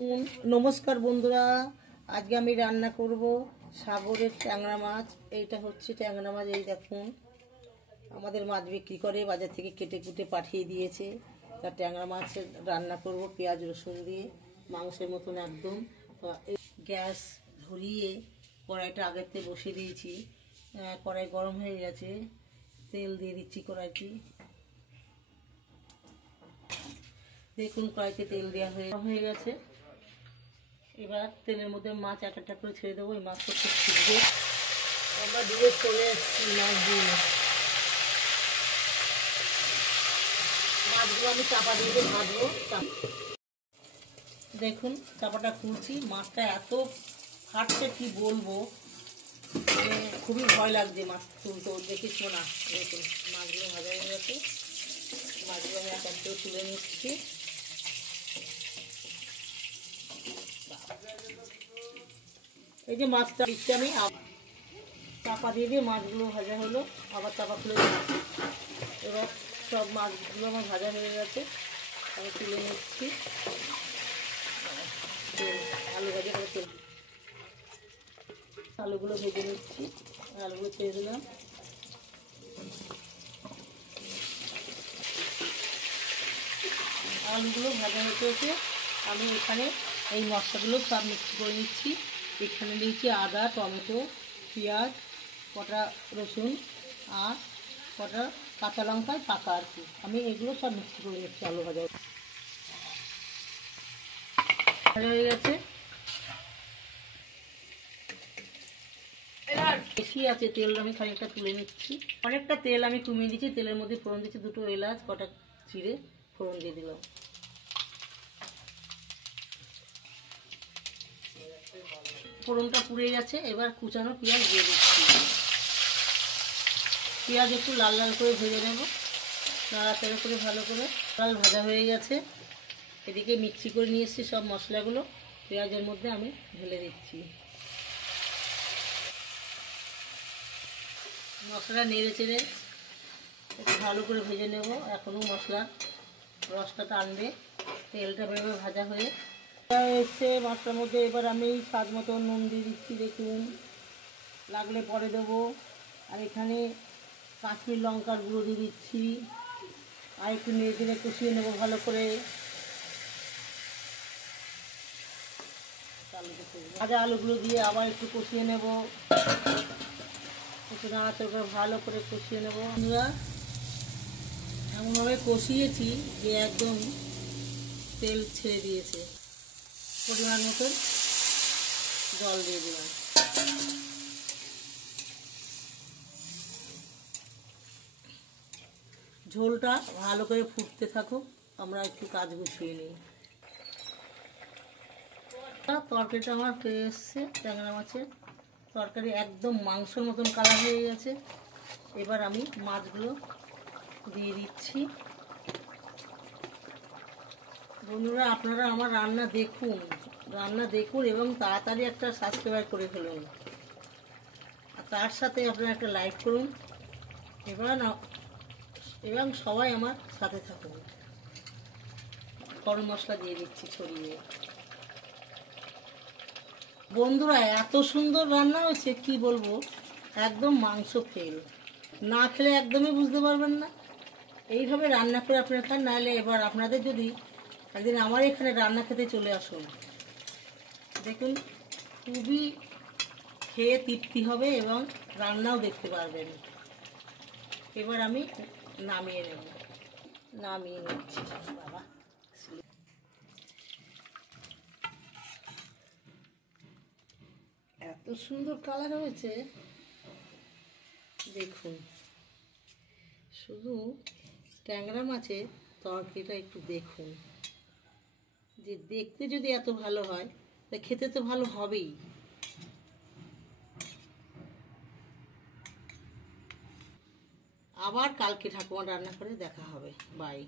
নমস্কার বন্ধুরা, আজকে আমি রান্না করব সাগরের ট্যাংরা মাছ। এইটা হচ্ছে ট্যাংরা মাছ। এই দেখুন, আমাদের মাছ বিক্রি করে বাজার থেকে কেটে কুটে পাঠিয়ে দিয়েছে। তা ট্যাংরা মাছের রান্না করব পেঁয়াজ রসুন দিয়ে, মাংসের মতন একদম। তো গ্যাস ধরিয়ে কড়াইটা আগের থেকে বসিয়ে দিয়েছি। কড়াই গরম হয়ে গেছে, তেল দিয়ে দিচ্ছি কড়াইটি। দেখুন কড়াইতে তেল দেওয়া হয়ে গেছে। এবার তেলের মধ্যে মাছ এক একটা করে ছেড়ে দেবো। এই মাছটা খুব ফুটবে। আমরা দিয়ে চলে এসেছি মাছ দিয়ে। মাছগুলো আমি চাপা দিয়ে ভাজবো। দেখুন চাপাটা খুলছি, মাছটা এত ফাটছে কি বলবো, মানে খুবই ভয় লাগছে মাছ তুলতে। দেখিস না, দেখুন মাছগুলো ভাজা হয়ে গেছে। মাছগুলো আমি এক এক করে তুলে নিচ্ছি। এই যে মাছটা দিচ্ছি আমি, চাপা দিয়ে মাছগুলো ভাজা হলো, আবার চাপা খুলে দিচ্ছি। এবার সব মাছগুলো আমার ভাজা হয়ে গেছে, আমি তুলে নিচ্ছি। আলু ভাজা করে তেল, আলুগুলো ভেজে নিচ্ছি। আলুগুলো ছেড়ে দিলাম। আলুগুলো ভাজা হতে হতে আমি এখানে এই মশলাগুলো সব মিক্স করে নিচ্ছি। এখানে নিয়েছি আদা, টমেটো, পেঁয়াজ, কটা রসুন আর কটা কাঁচা লঙ্কায় পাকা আর কি। আমি এগুলো সব মিক্স করে নিচ্ছি। আলু ভাজা ভাজা হয়ে গেছে। বেশি আছে তেল, আমি খানিকটা তুলে নিচ্ছি। অনেকটা তেল আমি কমিয়ে দিচ্ছি। তেলের মধ্যে ফোড়ন দিচ্ছি, দুটো এলাচ কটা চিড়ে ফোড়ন দিয়ে দিলাম। ফোড়নটা পুড়ে গেছে, এবার কুচানো পেঁয়াজ দিয়ে দিচ্ছি। পেঁয়াজ একটু লাল লাল করে ভেজে নেব, নাড়াচাড়া করে ভালো করে। লাল ভাজা হয়ে গেছে। এদিকে মিক্সি করে নিয়ে এসেছি সব মশলাগুলো, পেঁয়াজের মধ্যে আমি ঢেলে দিচ্ছি। মশলা নেড়ে চেড়ে একটু ভালো করে ভেজে নেব। এখনও মশলা রসটা টানবে, তেলটা বেরোবে ভাজা হয়ে এসছে মশলার মধ্যে। এবার আমি স্বাদ মতো নুন দিয়ে দিচ্ছি, দেখুন, লাগলে পরে দেবো। আর এখানে কাশ্মীর লঙ্কার গুঁড়ো দিয়ে দিচ্ছি। আর একটু নেড়ে চেড়ে কষিয়ে নেবো ভালো করে। ভাজা আলুগুলো দিয়ে আবার একটু কষিয়ে নেব, একটু নাড়াচাড়া করে ভালো করে কষিয়ে নেব। আমরা এমনভাবে কষিয়েছি যে একদম তেল ছেড়ে দিয়েছে। পরিমাণ মতন জল দিয়ে দিলাম। ঝোলটা ভালো করে ফুটতে থাকুক, আমরা একটু কাজ গুছিয়ে নিই। তরকারিটা আমার হয়ে এসছে। ট্যাংরা মাছের তরকারি একদম মাংসের মতন কালার হয়ে গেছে। এবার আমি মাছগুলো দিয়ে দিচ্ছি। বন্ধুরা, আপনারা আমার রান্না দেখুন এবং তাড়াতাড়ি একটা সাবস্ক্রাইব করে ফেলুন, আর তার সাথে আপনারা একটা লাইক করুন। এবং সবাই আমার সাথে থাকুন। গরম মশলা দিয়ে দিচ্ছি ছড়িয়ে। বন্ধুরা, এত সুন্দর রান্না হয়েছে কি বলবো, একদম মাংস ফেল। না খেলে একদমই বুঝতে পারবেন না। এইভাবে রান্না করে আপনারা খান। নাহলে এবার আপনাদের যদি একদিন আমার এখানে রান্না খেতে চলে আসুন, দেখুন খুবই খেয়ে তৃপ্তি হবে এবং রান্নাও দেখতে পারবেন। এবার আমি নামিয়ে নিচ্ছি। বাবা, এত সুন্দর কালার হয়েছে দেখুন। শুধু ট্যাংরা মাছের তরকারিটা একটু দেখুন, যে দেখতে যদি এত ভালো হয় তা খেতে তো ভালো হবেই। আবার কালকে ঠাকুমা রান্না করে দেখা হবে। বাই।